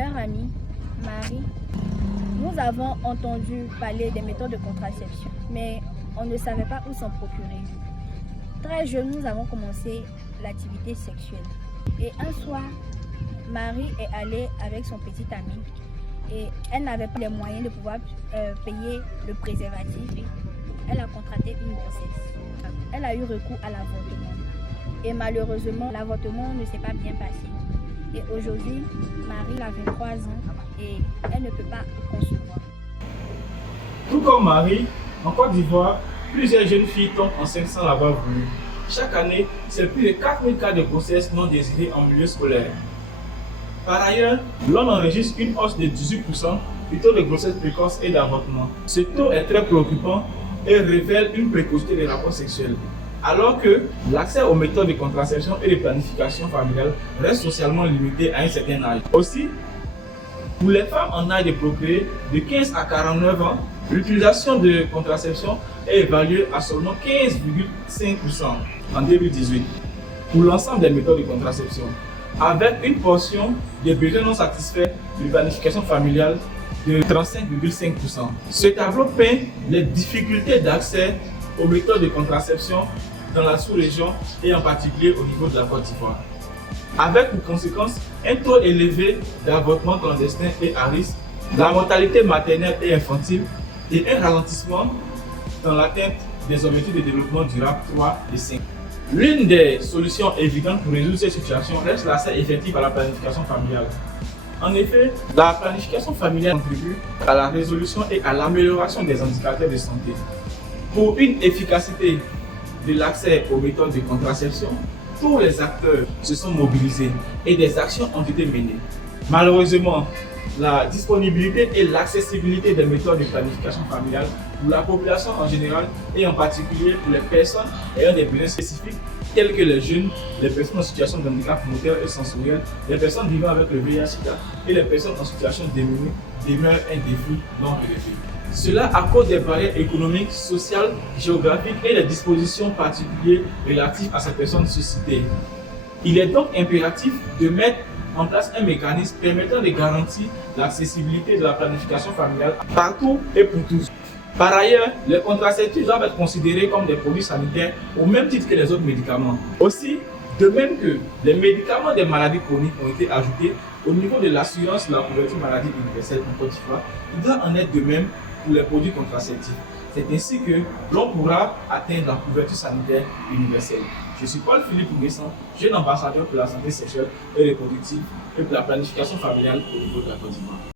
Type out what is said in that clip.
meilleure amie, Marie, nous avons entendu parler des méthodes de contraception, mais on ne savait pas où s'en procurer. Très jeune, nous avons commencé l'activité sexuelle. Et un soir, Marie est allée avec son petit ami et elle n'avait pas les moyens de pouvoir payer le préservatif. Elle a contracté une grossesse. Elle a eu recours à l'avortement. Et malheureusement, l'avortement ne s'est pas bien passé. Et aujourd'hui, Marie a 23 ans et elle ne peut pas concevoir. Tout comme Marie, en Côte d'Ivoire, plusieurs jeunes filles tombent enceintes sans l'avoir voulu. Chaque année, c'est plus de 4000 cas de grossesse non désirées en milieu scolaire. Par ailleurs, l'on enregistre une hausse de 18% du taux de grossesse précoce et d'avortement. Ce taux est très préoccupant et révèle une précocité des rapports sexuels. Alors que l'accès aux méthodes de contraception et de planification familiale reste socialement limité à un certain âge. Aussi, pour les femmes en âge de procréer de 15 à 49 ans, l'utilisation de contraception est évaluée à seulement 15,5% en 2018 pour l'ensemble des méthodes de contraception, avec une portion des besoins non satisfaits de planification familiale de 35,5%. Ce tableau peint les difficultés d'accès aux méthodes de contraception dans la sous-région et en particulier au niveau de la Côte d'Ivoire, avec pour conséquence un taux élevé d'avortement clandestin et à risque, la mortalité maternelle et infantile et un ralentissement dans l'atteinte des objectifs de développement durable 3 et 5. L'une des solutions évidentes pour résoudre cette situation reste l'accès effectif à la planification familiale. En effet, la planification familiale contribue à la résolution et à l'amélioration des indicateurs de santé. Pour une efficacité de l'accès aux méthodes de contraception, tous les acteurs se sont mobilisés et des actions ont été menées. Malheureusement, la disponibilité et l'accessibilité des méthodes de planification familiale pour la population en général et en particulier pour les personnes ayant des besoins spécifiques tels que les jeunes, les personnes en situation de handicap moteur et sensoriel, les personnes vivant avec le VIH/SIDA et les personnes en situation démunie demeure un défi non relevé. Cela à cause des barrières économiques, sociales, géographiques et des dispositions particulières relatives à ces personnes suscitées. Il est donc impératif de mettre en place un mécanisme permettant de garantir l'accessibilité de la planification familiale partout et pour tous. Par ailleurs, les contraceptifs doivent être considérés comme des produits sanitaires au même titre que les autres médicaments. Aussi, de même que les médicaments des maladies chroniques ont été ajoutés au niveau de l'assurance de la couverture maladie universelle en Côte d'Ivoire, il doit en être de même pour les produits contraceptifs. C'est ainsi que l'on pourra atteindre la couverture sanitaire universelle. Je suis Paul-Philippe Nguessan, jeune ambassadeur pour la santé sexuelle et reproductive et pour la planification familiale au niveau de la Côte d'Ivoire.